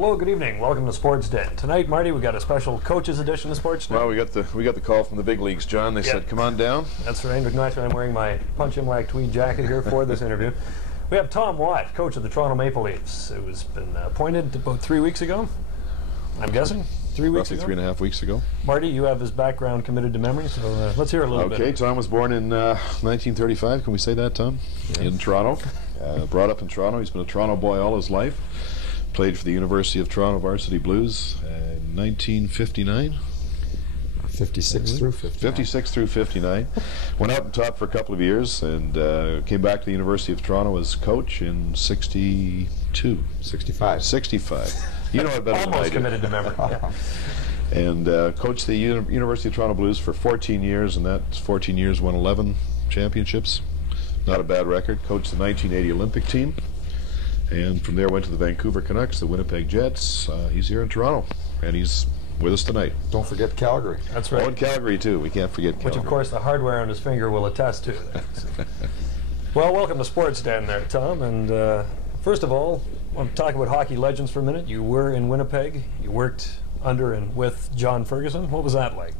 Hello, good evening. Welcome to Sportsden. Tonight, Marty, we got a special coaches edition of Sportsden. Well, we got the call from the big leagues, John. They said, "Come on down." That's right. Naturally, I'm wearing my punch and whack tweed jacket here for this interview. We have Tom Watt, coach of the Toronto Maple Leafs, who has been appointed about 3 weeks ago. I'm guessing 3 weeks ago. Roughly 3.5 weeks ago. Marty, you have his background committed to memory, so let's hear a little bit. Okay, Tom was born in 1935. Can we say that, Tom? Yes. In Toronto. Brought up in Toronto. He's been a Toronto boy all his life. Played for the University of Toronto Varsity Blues in 1959. 56 through 59. 56 through 59. Went out and taught for a couple of years and came back to the University of Toronto as coach in 62. 65. 65. You know it better than I do. Almost committed to memory. Yeah. And coached the University of Toronto Blues for 14 years, and that 14 years won 11 championships. Not a bad record. Coached the 1980 Olympic team. And from there went to the Vancouver Canucks, the Winnipeg Jets. He's here in Toronto, and he's with us tonight. Don't forget Calgary. That's right. Oh, and Calgary, too. We can't forget Calgary. Which, of course, the hardware on his finger will attest to. Well, welcome to Sportsden there, Tom. And first of all, I want to talk about hockey legends for a minute. You were in Winnipeg. You worked under and with John Ferguson. What was that like?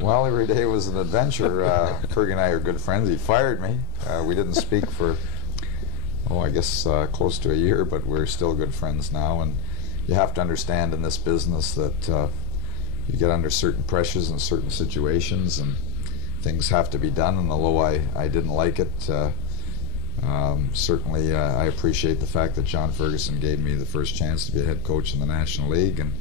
Well, every day was an adventure. Fergie and I are good friends. He fired me. We didn't speak for, I guess close to a year, but we're still good friends now. And you have to understand in this business that you get under certain pressures in certain situations, and things have to be done. And although I didn't like it, certainly I appreciate the fact that John Ferguson gave me the first chance to be a head coach in the National League. And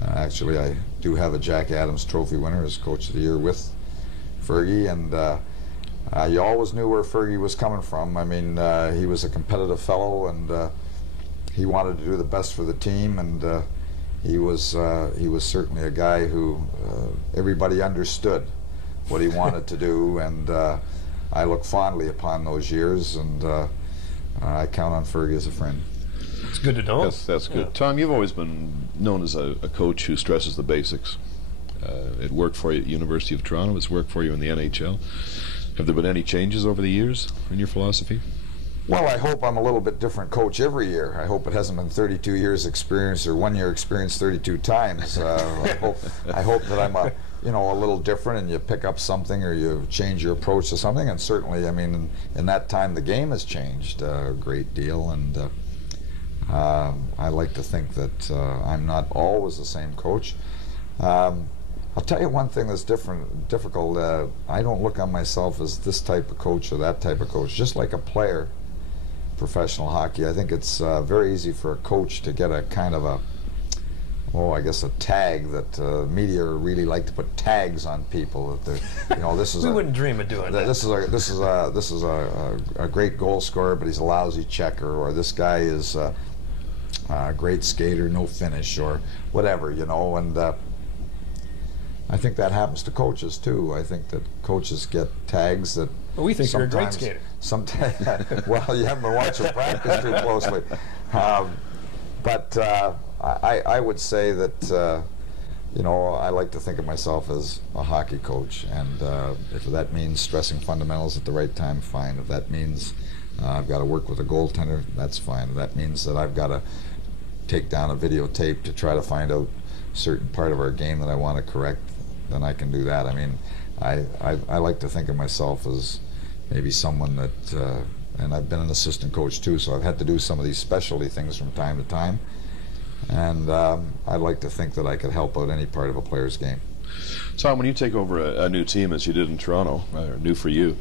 actually, I do have a Jack Adams Trophy winner as Coach of the Year with Fergie, and you always knew where Fergie was coming from. I mean, he was a competitive fellow, and he wanted to do the best for the team, and he was certainly a guy who everybody understood what he wanted to do, and I look fondly upon those years, and I count on Fergie as a friend. It's good to know. That's good. Yeah. Tom, you've always been known as a coach who stresses the basics. It worked for you at the University of Toronto. It's worked for you in the NHL. Have there been any changes over the years in your philosophy? Well, I hope I'm a little bit different coach every year. I hope it hasn't been 32 years experience or 1 year experience 32 times. I hope that I'm a little different, and you pick up something or you change your approach to something. And certainly, I mean, in that time, the game has changed a great deal, and I like to think that I'm not always the same coach. I'll tell you one thing that's difficult. I don't look on myself as this type of coach or that type of coach. Just like a player, professional hockey, I think it's very easy for a coach to get a kind of a, I guess a tag that media really like to put tags on people. That this is we wouldn't dream of doing that. This is a great goal scorer, but he's a lousy checker, or this guy is a great skater, no finish, or whatever, and I think that happens to coaches too. I think that coaches get tags that. Well, we think you're a great skater. Sometimes, well, you haven't been watching practice too closely, but I would say that I like to think of myself as a hockey coach, and if that means stressing fundamentals at the right time, fine. If that means I've got to work with a goaltender, that's fine. If that means that I've got to take down a videotape to try to find out a certain part of our game that I want to correct, then I can do that. I mean, I like to think of myself as maybe someone that, and I've been an assistant coach too, so I've had to do some of these specialty things from time to time, and I like to think that I could help out any part of a player's game. Tom, when you take over a new team, as you did in Toronto, or new for you,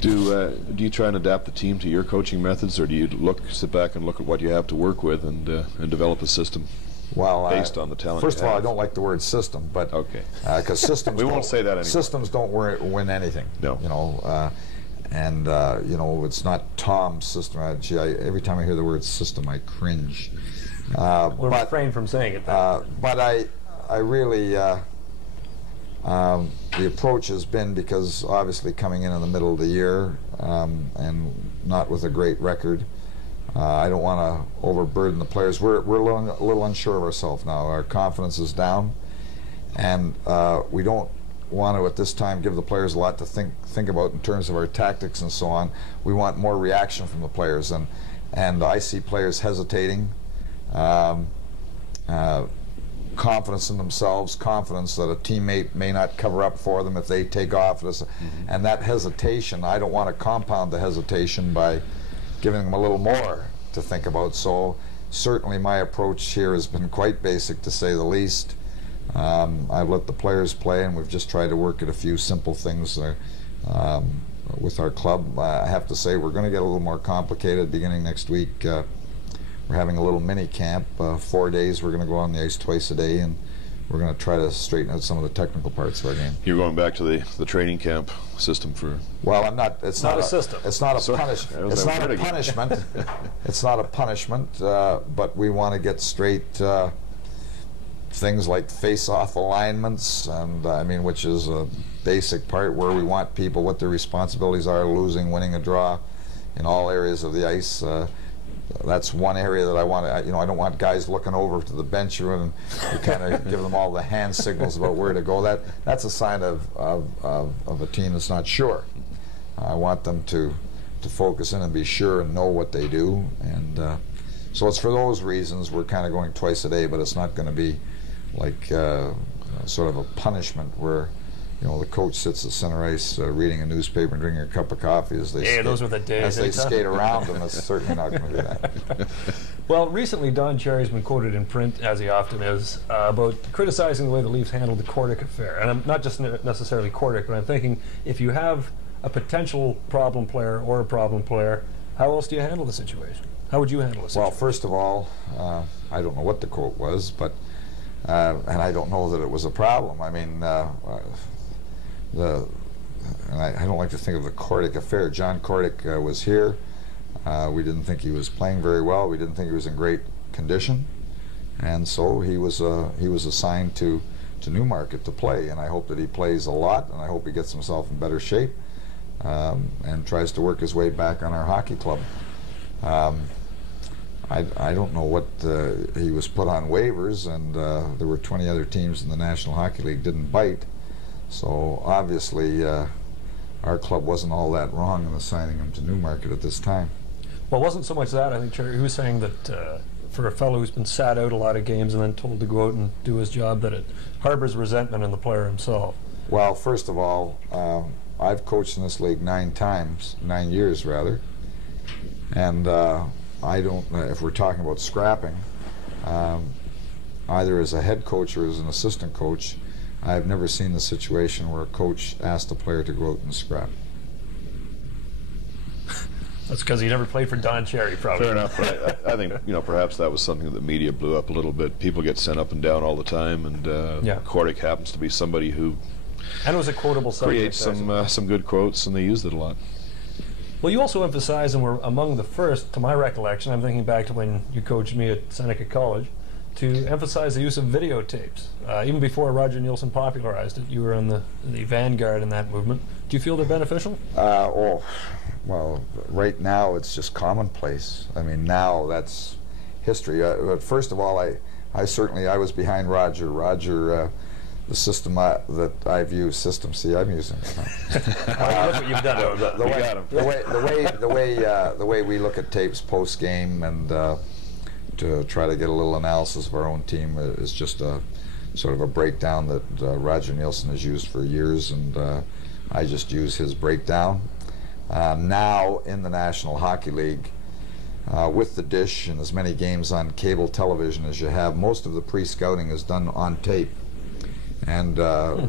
do you try and adapt the team to your coaching methods, or do you sit back and look at what you have to work with and develop a system? Well, based on the talent. First of all, I don't like the word system, but okay, because systems we won't say that anymore. Systems don't win anything. No. It's not Tom's system. Every time I hear the word system, I cringe. We'll refrain from saying it. But I really the approach has been, because obviously coming in the middle of the year and not with a great record. I don't want to overburden the players. We're a little unsure of ourselves now. Our confidence is down, and we don't want to at this time give the players a lot to think about in terms of our tactics and so on. We want more reaction from the players, and I see players hesitating. confidence in themselves, confidence that a teammate may not cover up for them if they take off. And that hesitation, I don't want to compound the hesitation by giving them a little more to think about. So certainly my approach here has been quite basic, to say the least. I've let the players play, and we've just tried to work at a few simple things with our club. I have to say we're going to get a little more complicated beginning next week. We're having a little mini camp, 4 days. We're going to go on the ice twice a day, and we're going to try to straighten out some of the technical parts of our game. You're going back to the training camp system for... Well, I'm not. It's not a system. It's not a punishment. It's not a punishment. It's not a punishment. But we want to get straight things like face-off alignments, and I mean, which is a basic part where we want people, what their responsibilities are, losing, winning a draw, in all areas of the ice. That's one area that I want to, I don't want guys looking over to the bench and kind of give them all the hand signals about where to go. That's a sign of a team that's not sure. I want them to focus in and be sure and know what they do. And so it's for those reasons we're kind of going twice a day, but it's not going to be like sort of a punishment where the coach sits at center ice reading a newspaper and drinking a cup of coffee as they skate, those were the days, skate around, and it's certainly not going to do that. Well, recently Don Cherry's been quoted in print, as he often is, about criticizing the way the Leafs handled the Kordic affair. And I'm not just necessarily Kordic, but I'm thinking if you have a potential problem player or a problem player, how else do you handle the situation? How would you handle the situation? Well, first of all, I don't know what the quote was, but and I don't know that it was a problem. I mean, and I don't like to think of the Kordic affair. John Kordic was here. We didn't think he was playing very well. We didn't think he was in great condition, and so he was assigned to Newmarket to play. And I hope that he plays a lot, and I hope he gets himself in better shape and tries to work his way back on our hockey club. I don't know what he was put on waivers, and there were 20 other teams in the National Hockey League didn't bite. So obviously our club wasn't all that wrong in assigning him to Newmarket at this time. Well, it wasn't so much that. I think Cherry, he was saying that for a fellow who's been sat out a lot of games and then told to go out and do his job, that it harbors resentment in the player himself. Well, first of all, I've coached in this league 9 years rather, and I don't, if we're talking about scrapping, either as a head coach or as an assistant coach, I've never seen the situation where a coach asked a player to go out and scrap. That's because he never played for Don Cherry, probably. Fair enough. But I think perhaps that was something that the media blew up a little bit. People get sent up and down all the time, and Kordic happens to be somebody who and it was a quotable subject, creates some good quotes, and they used it a lot. Well, you also emphasized, and were among the first, to my recollection, I'm thinking back to when you coached me at Seneca College, to emphasize the use of videotapes. Even before Roger Nielsen popularized it, you were on the vanguard in that movement. Do you feel they're beneficial? Well, right now it's just commonplace. I mean, now that's history. But first of all, I was behind Roger. Roger, the system that I've used, see, I'm using it. Look what you've done. The way we look at tapes post game and to try to get a little analysis of our own team is just a sort of a breakdown that Roger Nielsen has used for years, and I just use his breakdown. Now in the National Hockey League, with the dish and as many games on cable television as you have, most of the pre-scouting is done on tape. And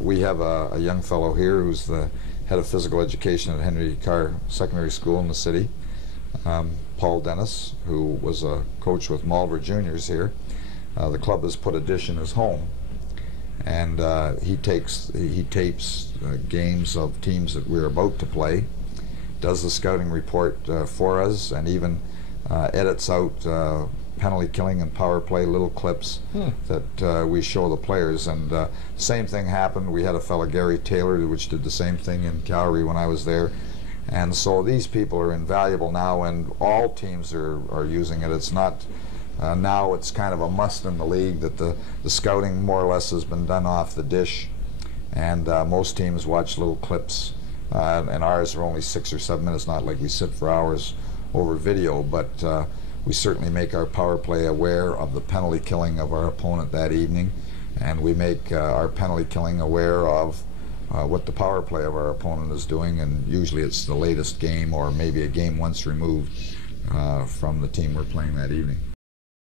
we have a young fellow here who's the head of physical education at Henry Carr Secondary School in the city, Paul Dennis, who was a coach with Malver Juniors here. The club has put a dish in his home, and he tapes games of teams that we're about to play, does the scouting report for us, and even edits out penalty killing and power play little clips that we show the players. And same thing happened. We had a fellow, Gary Taylor, which did the same thing in Calgary when I was there. And so these people are invaluable now, and all teams are using it. It's not now it's kind of a must in the league that the scouting more or less has been done off the dish, and most teams watch little clips, and ours are only 6 or 7 minutes, not like we sit for hours over video, but we certainly make our power play aware of the penalty killing of our opponent that evening, and we make our penalty killing aware of what the power play of our opponent is doing, and usually it's the latest game or maybe a game once removed from the team we're playing that evening.